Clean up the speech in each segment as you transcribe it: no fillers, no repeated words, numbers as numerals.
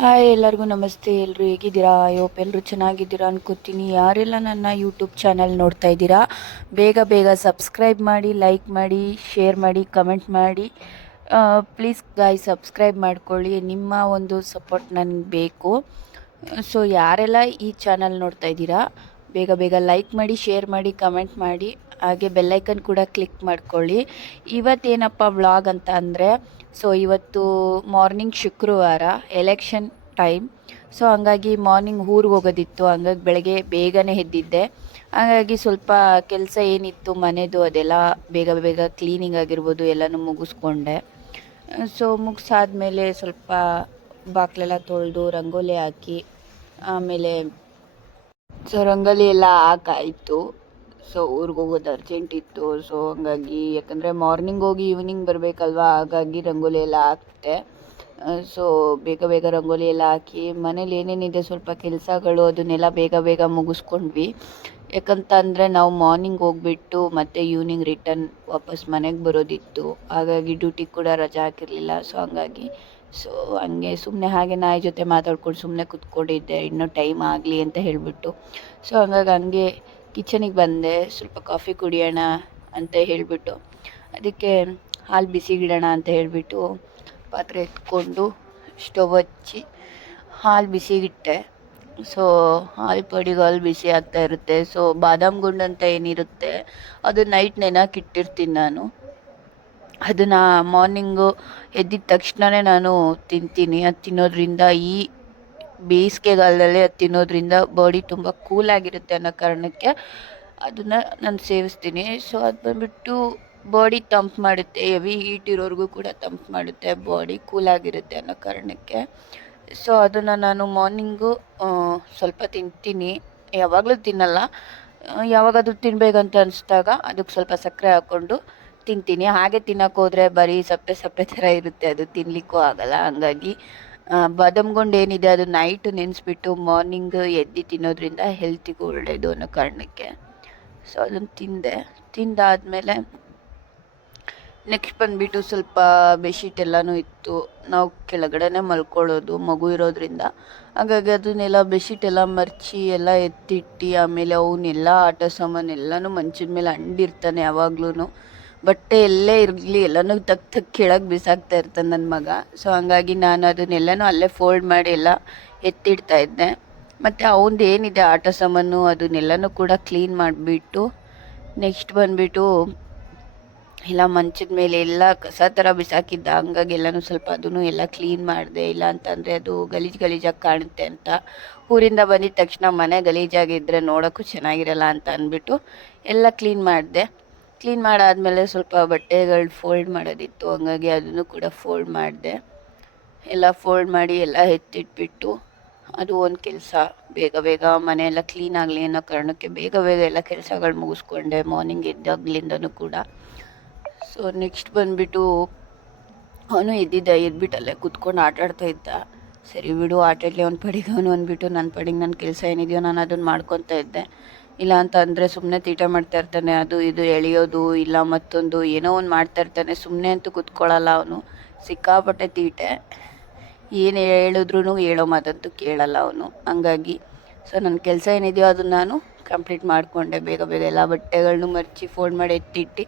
Hi ಎಲ್ಲರಿಗೂ ನಮಸ್ತೆ. ಎಲ್ಲರೂ ಹೇಗಿದ್ದೀರಾ? ಹೋಪ್ ಎಲ್ಲರೂ ಚೆನ್ನಾಗಿದ್ದೀರಾ ಅನ್ಕೋತೀನಿ. ಯಾರೆಲ್ಲ ನನ್ನ ಯೂಟ್ಯೂಬ್ ಚಾನಲ್ ನೋಡ್ತಾ ಇದ್ದೀರಾ, ಬೇಗ ಬೇಗ ಸಬ್ಸ್ಕ್ರೈಬ್ ಮಾಡಿ, ಲೈಕ್ ಮಾಡಿ, ಶೇರ್ ಮಾಡಿ, ಕಮೆಂಟ್ ಮಾಡಿ. ಪ್ಲೀಸ್ ಗಾಯ್ ಸಬ್ಸ್ಕ್ರೈಬ್ ಮಾಡ್ಕೊಳ್ಳಿ. ನಿಮ್ಮ ಒಂದು ಸಪೋರ್ಟ್ ನನಗೆ ಬೇಕು. ಸೊ ಯಾರೆಲ್ಲ ಈ ಚಾನಲ್ ನೋಡ್ತಾ ಇದ್ದೀರಾ, ಬೇಗ ಬೇಗ ಲೈಕ್ ಮಾಡಿ, ಶೇರ್ ಮಾಡಿ, ಕಮೆಂಟ್ ಮಾಡಿ, ಹಾಗೆ ಬೆಲ್ಲೈಕನ್ ಕೂಡ ಕ್ಲಿಕ್ ಮಾಡ್ಕೊಳ್ಳಿ. ಇವತ್ತೇನಪ್ಪ ವ್ಲಾಗ್ ಅಂತ ಅಂದರೆ, ಸೊ ಇವತ್ತು ಮಾರ್ನಿಂಗ್ ಶುಕ್ರವಾರ, ಎಲೆಕ್ಷನ್ ಟೈಮ್. ಸೊ ಹಂಗಾಗಿ ಮಾರ್ನಿಂಗ್ ಊರಿಗೆ ಹೋಗೋದಿತ್ತು. ಹಂಗಾಗಿ ಬೆಳಗ್ಗೆ ಬೇಗನೆ ಎದ್ದಿದ್ದೆ. ಹಾಗಾಗಿ ಸ್ವಲ್ಪ ಕೆಲಸ ಏನಿತ್ತು ಮನೆದು ಅದೆಲ್ಲ ಬೇಗ ಬೇಗ ಕ್ಲೀನಿಂಗ್ ಆಗಿರ್ಬೋದು ಎಲ್ಲನೂ ಮುಗಿಸ್ಕೊಂಡೆ. ಸೊ ಮುಗಿಸಾದ್ಮೇಲೆ ಸ್ವಲ್ಪ ಬಾಗಿಲೆಲ್ಲ ತೊಳೆದು ರಂಗೋಲಿ ಹಾಕಿ, ಆಮೇಲೆ ಸೊ ರಂಗೋಲಿ ಎಲ್ಲ ಹಾಕಾಯಿತು. ಸೊ ಊರಿಗೆ ಹೋಗೋದು ಅರ್ಜೆಂಟ್ ಇತ್ತು. ಸೊ ಹಂಗಾಗಿ ಯಾಕಂದರೆ ಮಾರ್ನಿಂಗ್ ಹೋಗಿ ಈವ್ನಿಂಗ್ ಬರಬೇಕಲ್ವ, ಹಾಗಾಗಿ ರಂಗೋಲಿ ಎಲ್ಲ ಹಾಕ್ತೆ. ಸೊ ಬೇಗ ಬೇಗ ರಂಗೋಲಿ ಎಲ್ಲ ಹಾಕಿ ಮನೇಲಿ ಏನೇನಿದೆ ಸ್ವಲ್ಪ ಕೆಲಸಗಳು ಅದನ್ನೆಲ್ಲ ಬೇಗ ಬೇಗ ಮುಗಿಸ್ಕೊಂಡ್ವಿ. ಯಾಕಂತಂದರೆ ನಾವು ಮಾರ್ನಿಂಗ್ ಹೋಗ್ಬಿಟ್ಟು ಮತ್ತು ಈವ್ನಿಂಗ್ ರಿಟರ್ನ್ ವಾಪಸ್ ಮನೆಗೆ ಬರೋದಿತ್ತು. ಹಾಗಾಗಿ ಡ್ಯೂಟಿಗೆ ಕೂಡ ರಜೆ ಹಾಕಿರಲಿಲ್ಲ. ಸೊ ಹಂಗಾಗಿ ಹಂಗೆ ಸುಮ್ಮನೆ ಹಾಗೆ ನಾಯಿ ಜೊತೆ ಮಾತಾಡ್ಕೊಂಡು ಸುಮ್ಮನೆ ಕೂತ್ಕೊಂಡಿದ್ದೆ, ಇನ್ನೂ ಟೈಮ್ ಆಗಲಿ ಅಂತ ಹೇಳಿಬಿಟ್ಟು. ಸೊ ಹಂಗೆ ಕಿಚನಿಗೆ ಬಂದೆ. ಸ್ವಲ್ಪ ಕಾಫಿ ಕುಡಿಯೋಣ ಅಂತ ಹೇಳಿಬಿಟ್ಟು, ಅದಕ್ಕೆ ಹಾಲು ಬಿಸಿಗಿಡೋಣ ಅಂತ ಹೇಳಿಬಿಟ್ಟು ಪಾತ್ರೆ ಎತ್ಕೊಂಡು ಸ್ಟವ್ ಹಚ್ಚಿ ಹಾಲು ಬಿಸಿಗಿಟ್ಟೆ. ಸೊ ಹಾಲು ಪಡಿಗೆ ಹಾಲು ಬಿಸಿ ಆಗ್ತಾ ಇರುತ್ತೆ. ಸೊ ಬಾದಾಮ್ ಗುಂಡು ಅಂತ ಏನಿರುತ್ತೆ ಅದು ನೈಟ್ ನೆನಕಿಟ್ಟಿರ್ತೀನಿ ನಾನು. ಅದನ್ನು ಮಾರ್ನಿಂಗು ಎದ್ದಿದ ತಕ್ಷಣವೇ ನಾನು ತಿಂತೀನಿ. ಅದು ತಿನ್ನೋದ್ರಿಂದ ಈ ಬೇಸಿಗೆಗಾಲದಲ್ಲಿ ಅದು ತಿನ್ನೋದ್ರಿಂದ ಬಾಡಿ ತುಂಬ ಕೂಲಾಗಿರುತ್ತೆ ಅನ್ನೋ ಕಾರಣಕ್ಕೆ ಅದನ್ನು ನಾನು ಸೇವಿಸ್ತೀನಿ. ಸೊ ಅದು ಬಂದುಬಿಟ್ಟು ಬಾಡಿ ತಂಪು ಮಾಡುತ್ತೆ, ಹೆವಿ ಹೀಟ್ ಇರೋರಿಗೂ ಕೂಡ ತಂಪು ಮಾಡುತ್ತೆ, ಬಾಡಿ ಕೂಲಾಗಿರುತ್ತೆ ಅನ್ನೋ ಕಾರಣಕ್ಕೆ. ಸೊ ಅದನ್ನು ನಾನು ಮಾರ್ನಿಂಗು ಸ್ವಲ್ಪ ತಿಂತೀನಿ. ಯಾವಾಗಲೂ ತಿನ್ನಲ್ಲ, ಯಾವಾಗಾದರೂ ತಿನ್ನಬೇಕಂತ ಅನಿಸ್ದಾಗ ಅದಕ್ಕೆ ಸ್ವಲ್ಪ ಸಕ್ಕರೆ ಹಾಕ್ಕೊಂಡು ತಿಂತೀನಿ. ಹಾಗೆ ತಿನ್ನೋಕೆ ಹೋದರೆ ಬರೀ ಸಪ್ಪೆ ಸಪ್ಪೆ ಥರ ಇರುತ್ತೆ, ಅದು ತಿನ್ನಲಿಕ್ಕೂ ಆಗಲ್ಲ. ಹಂಗಾಗಿ ಬಾದಾಮ್ ಗುಂಡು ಏನಿದೆ ಅದು ನೈಟ್ ನೆನೆಸ್ಬಿಟ್ಟು ಮಾರ್ನಿಂಗ್ ಎದ್ದು ತಿನ್ನೋದ್ರಿಂದ ಹೆಲ್ತಿಗೂ ಒಳ್ಳೆಯದು ಅನ್ನೋ ಕಾರಣಕ್ಕೆ ಸೊ ಅದನ್ನು ತಿಂದಾದಮೇಲೆ ನೆಕ್ಸ್ಟ್ ಬಂದುಬಿಟ್ಟು ಸ್ವಲ್ಪ ಬೆಡ್ಶೀಟ್ ಎಲ್ಲನೂ ಇತ್ತು. ನಾವು ಕೆಳಗಡೆನೇ ಮಲ್ಕೊಳ್ಳೋದು ಮಗು ಇರೋದ್ರಿಂದ, ಹಾಗಾಗಿ ಅದನ್ನೆಲ್ಲ ಬೆಡ್ಶೀಟ್ ಎಲ್ಲ ಮರ್ಚಿ ಎಲ್ಲ ಎತ್ತಿಟ್ಟು, ಆಮೇಲೆ ಅವನ್ನೆಲ್ಲ ಆಟ ಸಾಮಾನು ಎಲ್ಲನೂ ಮಂಚದ ಮೇಲೆ ಅಂಡಿರ್ತಾನೆ ಯಾವಾಗ್ಲೂ. ಬಟ್ಟೆ ಎಲ್ಲೇ ಇರಲಿ ಎಲ್ಲನೂ ತೆಗ್ದು ಕೆಳಗೆ ಬಿಸಾಕ್ತಾ ಇರ್ತಾನೆ ನನ್ನ ಮಗ. ಸೊ ಹಂಗಾಗಿ ನಾನು ಅದನ್ನೆಲ್ಲನೂ ಅಲ್ಲೇ ಫೋಲ್ಡ್ ಮಾಡಿ ಎಲ್ಲ ಎತ್ತಿಡ್ತಾಯಿದ್ದೆ. ಮತ್ತು ಅವನದು ಏನಿದೆ ಆಟ ಸಾಮಾನು ಅದನ್ನೆಲ್ಲನೂ ಕೂಡ ಕ್ಲೀನ್ ಮಾಡಿಬಿಟ್ಟು, ನೆಕ್ಸ್ಟ್ ಬಂದುಬಿಟ್ಟು ಎಲ್ಲ ಮಂಚದ ಮೇಲೆ ಎಲ್ಲ ಕಸ ಥರ ಬಿಸಾಕಿದ್ದ, ಹಂಗಾಗಿ ಎಲ್ಲನೂ ಸ್ವಲ್ಪ ಅದನ್ನು ಎಲ್ಲ ಕ್ಲೀನ್ ಮಾಡಿದೆ. ಇಲ್ಲ ಅಂತಂದರೆ ಅದು ಗಲೀಜಾಗಿ ಕಾಣುತ್ತೆ ಅಂತ. ಊರಿಂದ ಬಂದಿದ್ದ ತಕ್ಷಣ ಮನೆ ಗಲೀಜಾಗಿದ್ದರೆ ನೋಡೋಕ್ಕೂ ಚೆನ್ನಾಗಿರಲ್ಲ ಅಂತ ಅಂದ್ಬಿಟ್ಟು ಎಲ್ಲ ಕ್ಲೀನ್ ಮಾಡಿದೆ. ಕ್ಲೀನ್ ಮಾಡಾದಮೇಲೆ ಸ್ವಲ್ಪ ಬಟ್ಟೆಗಳು ಫೋಲ್ಡ್ ಮಾಡೋದಿತ್ತು, ಹಂಗಾಗಿ ಅದನ್ನು ಕೂಡ ಫೋಲ್ಡ್ ಮಾಡಿದೆ. ಎಲ್ಲ ಫೋಲ್ಡ್ ಮಾಡಿ ಎಲ್ಲ ಎತ್ತಿಟ್ಬಿಟ್ಟು, ಅದು ಒಂದು ಕೆಲಸ. ಬೇಗ ಬೇಗ ಮನೆಯೆಲ್ಲ ಕ್ಲೀನ್ ಆಗಲಿ ಅನ್ನೋ ಕಾರಣಕ್ಕೆ ಬೇಗ ಬೇಗ ಎಲ್ಲ ಕೆಲಸಗಳು ಮುಗಿಸ್ಕೊಂಡೆ ಮಾರ್ನಿಂಗ್ ಎದ್ದಾಗ್ಲಿಂದನೂ ಕೂಡ. ಸೊ ನೆಕ್ಸ್ಟ್ ಬಂದುಬಿಟ್ಟು ಅವನು ಎದ್ಬಿಟ್ಟು ಅಲ್ಲೇ ಕೂತ್ಕೊಂಡು ಆಟಾಡ್ತಾ ಇದ್ದ. ಸರಿ ಬಿಡು ಆಟಾಡಲಿ ಅವ್ನ ಪಡಿಗೆ ಅವನು ಅಂದ್ಬಿಟ್ಟು ನನ್ನ ಪಡಿಗೆ ನನ್ನ ಕೆಲಸ ಏನಿದೆಯೋ ನಾನು ಅದನ್ನು ಮಾಡ್ಕೊತಾ ಇದ್ದೆ. ಇಲ್ಲ ಅಂತ ಅಂದರೆ ಸುಮ್ಮನೆ ತೀಟ ಮಾಡ್ತಾ ಇರ್ತಾನೆ, ಅದು ಇದು ಎಳೆಯೋದು ಇಲ್ಲ ಮತ್ತೊಂದು ಏನೋ ಒಂದು ಮಾಡ್ತಾ ಇರ್ತಾನೆ. ಸುಮ್ಮನೆ ಅಂತೂ ಕೂತ್ಕೊಳ್ಳಲ್ಲ ಅವನು, ಸಿಕ್ಕಾಪಟ್ಟೆ ತೀಟೆ. ಏನು ಹೇಳಿದ್ರೂ ಹೇಳೋ ಮಾತಂತೂ ಕೇಳಲ್ಲ ಅವನು. ಹಂಗಾಗಿ ಸೊ ನನ್ನ ಕೆಲಸ ಏನಿದೆಯೋ ಅದನ್ನು ನಾನು ಕಂಪ್ಲೀಟ್ ಮಾಡಿಕೊಂಡೆ. ಬೇಗ ಬೇಗ ಎಲ್ಲ ಬಟ್ಟೆಗಳನ್ನೂ ಮರ್ಚಿ ಫೋಲ್ಡ್ ಮಾಡಿ ಎತ್ತಿಟ್ಟು,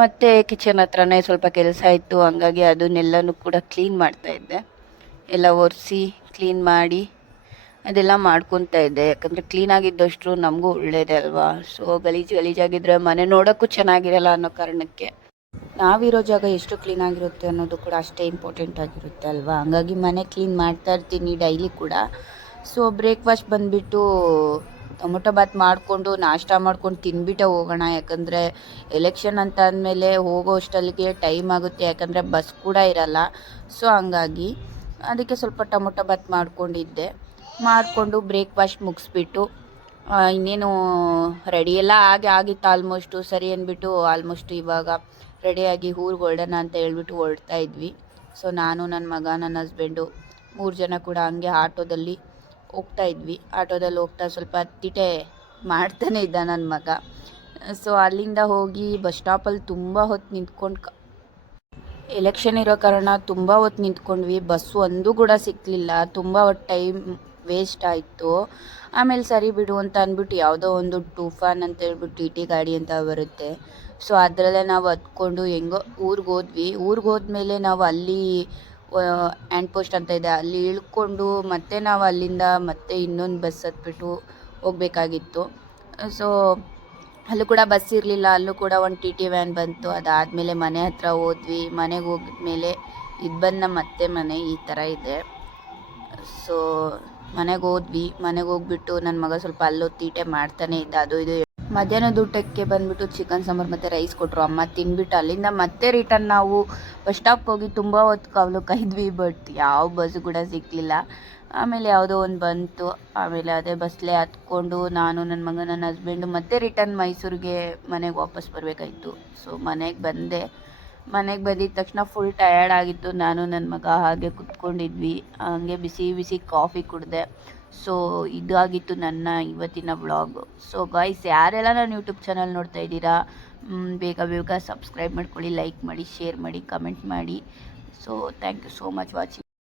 ಮತ್ತು ಕಿಚನ್ ಹತ್ರನೇ ಸ್ವಲ್ಪ ಕೆಲಸ ಇತ್ತು, ಹಂಗಾಗಿ ಅದನ್ನೆಲ್ಲನೂ ಕೂಡ ಕ್ಲೀನ್ ಮಾಡ್ತಾಯಿದ್ದೆ. ಎಲ್ಲ ಒರೆಸಿ ಕ್ಲೀನ್ ಮಾಡಿ ಅದೆಲ್ಲ ಮಾಡ್ಕೊತಾ ಇದ್ದೆ. ಯಾಕಂದರೆ ಕ್ಲೀನಾಗಿದ್ದಷ್ಟು ನಮಗೂ ಒಳ್ಳೆಯದೇ ಅಲ್ವಾ. ಸೊ ಗಲೀಜಾಗಿದ್ದರೆ ಮನೆ ನೋಡೋಕ್ಕೂ ಚೆನ್ನಾಗಿರಲ್ಲ ಅನ್ನೋ ಕಾರಣಕ್ಕೆ ನಾವಿರೋ ಜಾಗ ಎಷ್ಟು ಕ್ಲೀನಾಗಿರುತ್ತೆ ಅನ್ನೋದು ಕೂಡ ಅಷ್ಟೇ ಇಂಪಾರ್ಟೆಂಟ್ ಆಗಿರುತ್ತೆ ಅಲ್ವಾ. ಹಂಗಾಗಿ ಮನೆ ಕ್ಲೀನ್ ಮಾಡ್ತಾ ಇರ್ತೀನಿ ಡೈಲಿ ಕೂಡ. ಸೊ ಬ್ರೇಕ್ಫಾಸ್ಟ್ ಬಂದುಬಿಟ್ಟು ಟೊಮೊಟೊ ಬಾತ್ ಮಾಡಿಕೊಂಡು ನಾಷ್ಟ ಮಾಡ್ಕೊಂಡು ತಿನ್ಬಿಟ್ಟೆ ಹೋಗೋಣ. ಯಾಕಂದರೆ ಎಲೆಕ್ಷನ್ ಅಂತ ಅಂದಮೇಲೆ ಹೋಗೋ ಅಷ್ಟಲ್ಲಿಗೆ ಟೈಮ್ ಆಗುತ್ತೆ, ಯಾಕಂದರೆ ಬಸ್ ಕೂಡ ಇರಲ್ಲ. ಸೊ ಹಂಗಾಗಿ ಅದಕ್ಕೆ ಸ್ವಲ್ಪ ಟೊಮೊಟೊ ಬಾತ್ ಮಾಡಿಕೊಂಡಿದ್ದೆ. ಮಾಡಿಕೊಂಡು ಬ್ರೇಕ್ಫಾಸ್ಟ್ ಮುಗಿಸ್ಬಿಟ್ಟು ಇನ್ನೇನು ರೆಡಿಯೆಲ್ಲ ಆಗಿತ್ತು ಆಲ್ಮೋಸ್ಟು. ಸರಿ ಅಂದ್ಬಿಟ್ಟು ಆಲ್ಮೋಸ್ಟ್ ಇವಾಗ ರೆಡಿಯಾಗಿ ಊರಿಗೆ ಹೊರಡೋಣ ಅಂತ ಹೇಳ್ಬಿಟ್ಟು ಹೊರಡ್ತಾ ಇದ್ವಿ. ಸೊ ನಾನು, ನನ್ನ ಮಗ, ನನ್ನ ಹಸ್ಬೆಂಡು 3 ಜನ ಕೂಡ ಹಂಗೆ ಆಟೋದಲ್ಲಿ ಹೋಗ್ತಾ ಇದ್ವಿ. ಆಟೋದಲ್ಲಿ ಹೋಗ್ತಾ ಸ್ವಲ್ಪ ತೀಟೆ ಮಾಡ್ತಾನೆ ಇದ್ದ ನನ್ನ ಮಗ. ಸೊ ಅಲ್ಲಿಂದ ಹೋಗಿ ಬಸ್ ಸ್ಟಾಪಲ್ಲಿ ತುಂಬ ಹೊತ್ತು ನಿಂತ್ಕೊಂಡು ಎಲೆಕ್ಷನ್ ಇರೋ ಕಾರಣ ತುಂಬ ಹೊತ್ತು ನಿಂತ್ಕೊಂಡ್ವಿ, ಬಸ್ಸು ಒಂದು ಕೂಡ ಸಿಕ್ಕಲಿಲ್ಲ, ತುಂಬ ಹೊತ್ತು ಟೈಮ್ ವೇಸ್ಟ್ ಆಯಿತು. ಆಮೇಲೆ ಸರಿ ಬಿಡು ಅಂತ ಅಂದ್ಬಿಟ್ಟು ಯಾವುದೋ ಒಂದು ಟೂಫಾನ್ ಅಂತ ಹೇಳ್ಬಿಟ್ಟು ಟಿ ಟಿ ಗಾಡಿ ಅಂತ ಬರುತ್ತೆ, ಸೊ ಅದರಲ್ಲೇ ನಾವು ಹತ್ಕೊಂಡು ಹೆಂಗೋ ಊರಿಗೆ ಹೋದ್ಮೇಲೆ ನಾವು ಅಲ್ಲಿ ಹ್ಯಾಂಡ್ ಪೋಸ್ಟ್ ಅಂತ ಇದೆ, ಅಲ್ಲಿ ಇಳ್ಕೊಂಡು ಮತ್ತೆ ನಾವು ಅಲ್ಲಿಂದ ಮತ್ತೆ ಇನ್ನೊಂದು ಬಸ್ ಹತ್ಬಿಟ್ಟು ಹೋಗಬೇಕಾಗಿತ್ತು. ಸೊ ಅಲ್ಲೂ ಕೂಡ ಬಸ್ ಇರಲಿಲ್ಲ, ಅಲ್ಲೂ ಕೂಡ ಒಂದು ಟಿ ಟಿ ವ್ಯಾನ್ ಬಂತು. ಅದಾದಮೇಲೆ ಮನೆ ಹತ್ರ ಹೋದ್ವಿ, ಮನೆಗೆ ಹೋಗಿದ್ಮೇಲೆ ಇದು ಬಂದು ನಮ್ಮ ಅತ್ತೆ ಮನೆ ಈ ಥರ ಇದೆ. ಸೊ ಮನೆಗೆ ಹೋಗ್ಬಿಟ್ಟು ನನ್ನ ಮಗ ಸ್ವಲ್ಪ ಅಲ್ಲೂ ತೀಟೆ ಮಾಡ್ತಾನೆ ಇದ್ದ, ಅದು ಇದು. ಮಧ್ಯಾಹ್ನದ ಊಟಕ್ಕೆ ಬಂದುಬಿಟ್ಟು ಚಿಕನ್ ಸಾಂಬಾರು ಮತ್ತು ರೈಸ್ ಕೊಟ್ಟರು ಅಮ್ಮ, ತಿಂದ್ಬಿಟ್ಟು ಅಲ್ಲಿಂದ ಮತ್ತೆ ರಿಟರ್ನ್ ನಾವು ಬಸ್ ಸ್ಟಾಪ್ಗೆ ಹೋಗಿ ತುಂಬ ಹೊತ್ತು ಕಾವಲು ಕಾಯ್ದ್ವಿ, ಬಟ್ ಯಾವ ಬಸ್ಸು ಕೂಡ ಸಿಕ್ಕಲಿಲ್ಲ. ಆಮೇಲೆ ಯಾವುದೋ ಒಂದು ಬಂತು, ಆಮೇಲೆ ಅದೇ ಬಸ್ಲೇ ಹತ್ಕೊಂಡು ನಾನು ನನ್ನ ಮಗ ನನ್ನ ಹಸ್ಬೆಂಡು ಮತ್ತೆ ರಿಟರ್ನ್ ಮೈಸೂರಿಗೆ ಮನೆಗೆ ವಾಪಸ್ ಬರಬೇಕಾಯ್ತು. ಸೊ ಮನೆಗೆ ಬಂದಿದ್ದ ತಕ್ಷಣ ಫುಲ್ ಟಯರ್ಡ್ ಆಗಿತ್ತು. ನಾನು ನನ್ನ ಮಗ ಹಾಗೆ ಕುತ್ಕೊಂಡಿದ್ವಿ, ಹಾಗೆ ಬಿಸಿ ಬಿಸಿ ಕಾಫಿ ಕುಡಿದೆ. ಸೊ ಇದಾಗಿತ್ತು ನನ್ನ ಇವತ್ತಿನ ವ್ಲಾಗು. ಸೊ ಗಾಯ್ಸ್, ಯಾರೆಲ್ಲ ನನ್ನ ಯೂಟ್ಯೂಬ್ ಚಾನಲ್ ನೋಡ್ತಾ ಇದ್ದೀರಾ, ಬೇಗ ಸಬ್ಸ್ಕ್ರೈಬ್ ಮಾಡ್ಕೊಳ್ಳಿ, ಲೈಕ್ ಮಾಡಿ, ಶೇರ್ ಮಾಡಿ, ಕಮೆಂಟ್ ಮಾಡಿ. So thank you so much watching.